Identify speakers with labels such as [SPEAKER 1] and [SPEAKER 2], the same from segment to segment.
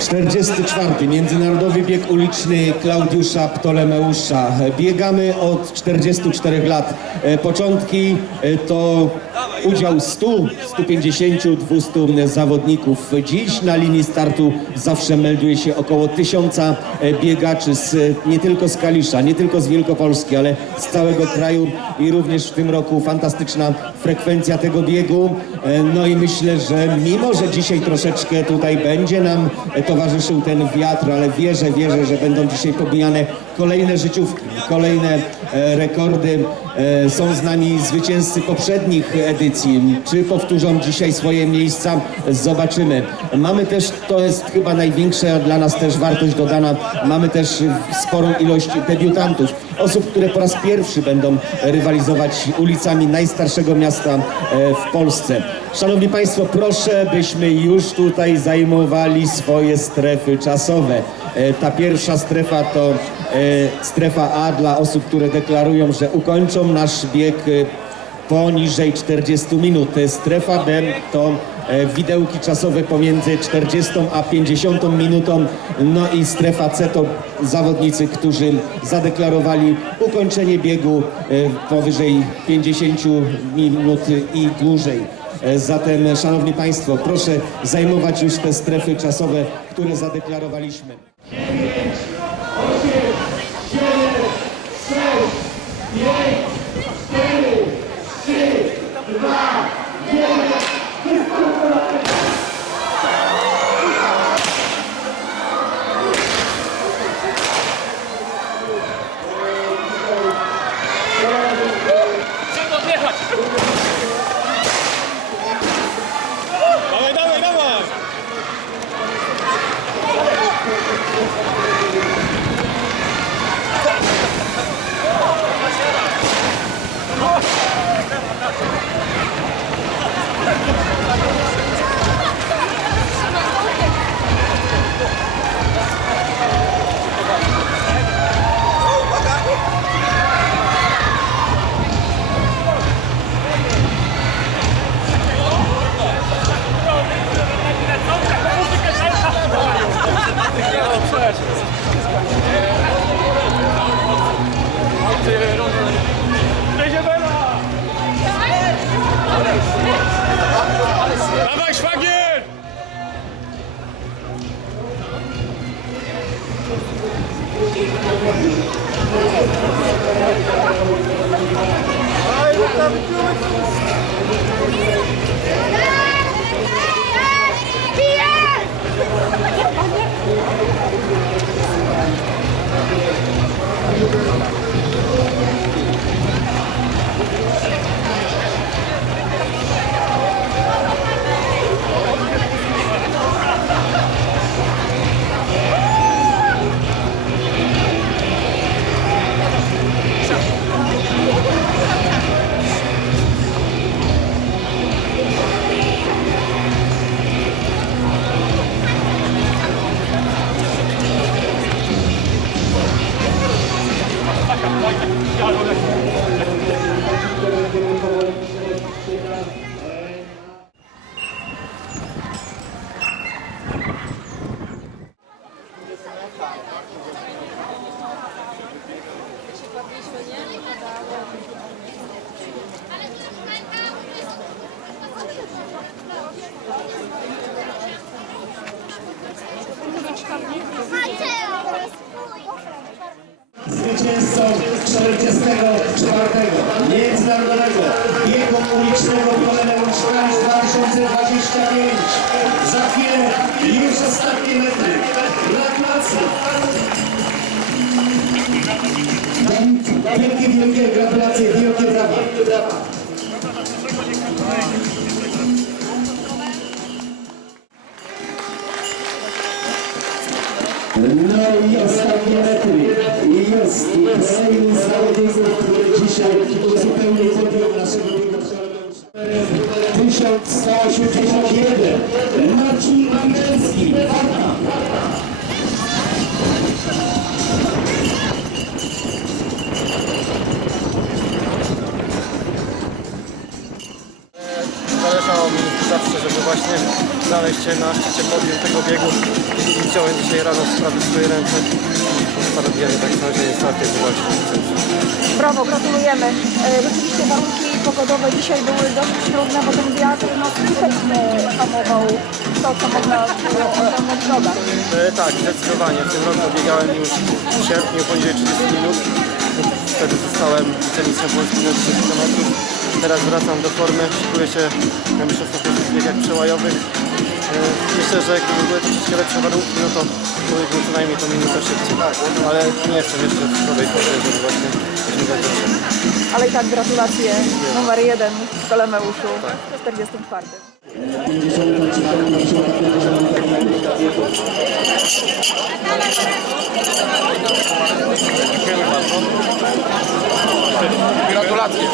[SPEAKER 1] 44. Międzynarodowy Bieg Uliczny Klaudiusza Ptolemeusza. Biegamy od 44 lat. E, Początki e, to udział 100, 150, 200 zawodników. Dziś na linii startu zawsze melduje się około 1000 e, biegaczy z, nie tylko z Kalisza, nie tylko z Wielkopolski, ale z całego kraju i również w tym roku fantastyczna frekwencja tego biegu. E, No i myślę, że mimo, że dzisiaj troszeczkę tutaj będzie nam towarzyszył ten wiatr, ale wierzę, wierzę, że będą dzisiaj pobijane kolejne życiówki, kolejne e, rekordy. E, Są z nami zwycięzcy poprzednich edycji. Czy powtórzą dzisiaj swoje miejsca? Zobaczymy. Mamy też, to jest chyba największa dla nas też wartość dodana, mamy też sporą ilość debiutantów. Osób, które po raz pierwszy będą rywalizować ulicami najstarszego miasta e, w Polsce. Szanowni Państwo, proszę, byśmy już tutaj zajmowali swoje strefy czasowe. E, Ta pierwsza strefa to e, strefa A dla osób, które deklarują, że ukończą nasz bieg e, poniżej 40 minut. Strefa B to widełki czasowe pomiędzy 40 a 50 minutą. No i strefa C to zawodnicy, którzy zadeklarowali ukończenie biegu powyżej 50 minut i dłużej. Zatem, szanowni państwo, proszę zajmować już te strefy czasowe, które zadeklarowaliśmy.
[SPEAKER 2] Yeah.
[SPEAKER 1] Zwycięzcą już ostatnie metry. Gratulacje. Wielkie, wielkie gratulacje, wielkie brawa. No i ostatnie metry. I jest kolejny zawodników, który dzisiaj uzupełnił podium naszego biegu 1181.
[SPEAKER 3] właśnie znaleźć się na szczycie podium tego biegu. Widziałem dzisiaj rano sprawy w swoje ręce. Postanowiłem tak samo, że nie startuję właśnie.
[SPEAKER 4] Brawo, gratulujemy. E, Rzeczywiście warunki pogodowe dzisiaj były dość trudne, bo ten wiatr no, skutecznie hamował to, co można było osiągnąć w nogach.
[SPEAKER 3] E, tak, zdecydowanie. W tym roku biegałem już w sierpniu poniżej 30 minut. Wtedy zostałem wicemistrzem Polski na 10 km. Teraz wracam do formy, szykuję się na mistrzostwa Polski w biegach przełajowych. E, Myślę, że gdyby były troszeczkę lepsze warunki, no to byłbym co najmniej to minutę szybciej. Ale nie jestem jeszcze w szkołej formie, żeby właśnie osiągać.
[SPEAKER 4] Ale i tak gratulacje numer jeden w Ptolemeuszu w 44.
[SPEAKER 2] Gratulacje.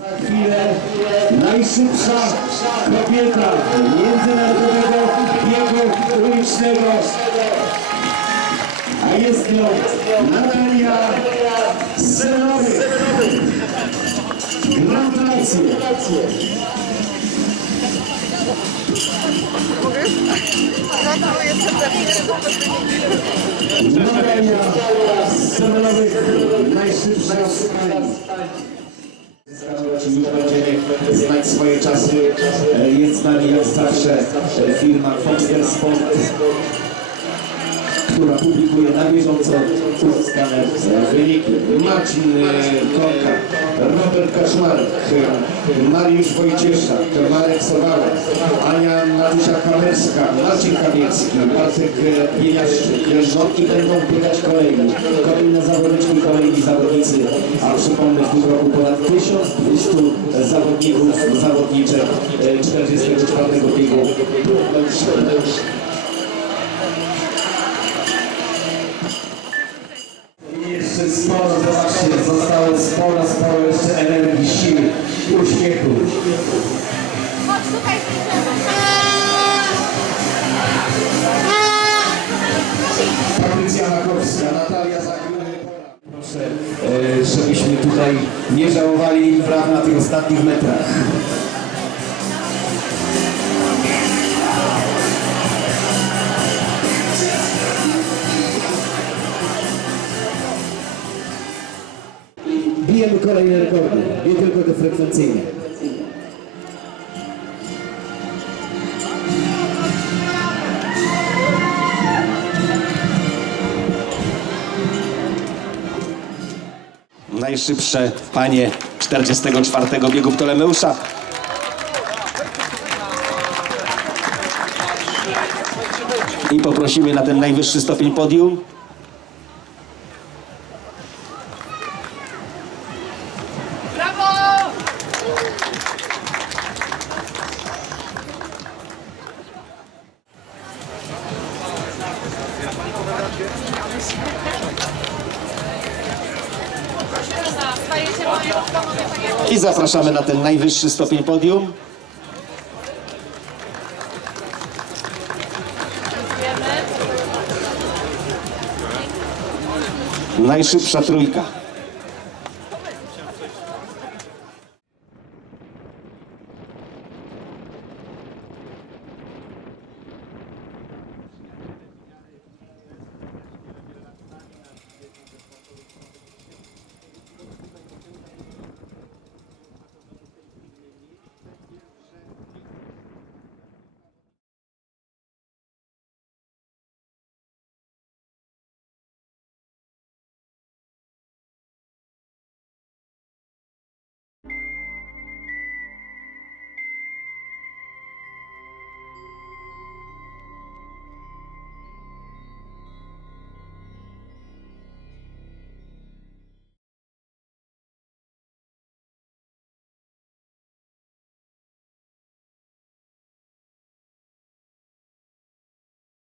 [SPEAKER 1] Za chwilę najszybsza kobieta międzynarodowego biegu ulicznego. A jest nią Natalia Senowy. Gratulacje. Natalia Senowy, najszybsza pani. Już będziemy znać swoje czasy. Jest z nami jak zawsze firma Foster Sport, która publikuje na bieżąco uzyskane e, wyniki. Marcin e, Korka, Robert Kaczmarek, e, Mariusz Wojcieszak, Marek Sowała, Ania Nadusia Kamerska, Marcin Kamiecki, Bartek e, Pieniaszczyk. No będą biegać kolejni. Kolejne zawodniczki, kolejni zawodnicy. A przypomnę, w tym roku ponad 1200 zawodników, zawodniczek e, 44 biegu. Żebyśmy tutaj nie żałowali praw na tych ostatnich metrach. Bijemy kolejne rekordy, nie tylko te frekwencyjne. Najszybsze panie 44 biegu Ptolemeusza. I poprosimy na ten najwyższy stopień podium. I zapraszamy na ten najwyższy stopień podium. Najszybsza trójka.